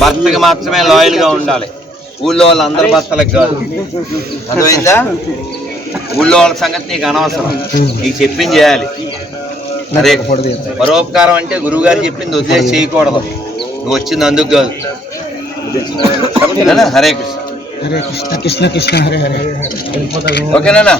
భర్తకి మాత్రమే లాయల్గా ఉండాలి, ఊళ్ళో వాళ్ళు అందరి భర్తలకు కాదు. అర్థమైందా? ఊళ్ళో వాళ్ళ సంగతి నీకు అనవసరం, నీకు చెప్పింది చేయాలి. అదే పరోపకారం అంటే గురువు గారు చెప్పింది వదిలేసి చేయకూడదు, నువ్వు వచ్చింది అందుకు కాదు. హరే కృష్ణ. హరే కృష్ణ కృష్ణ కృష్ణ హరే హరే. ఓకేనా?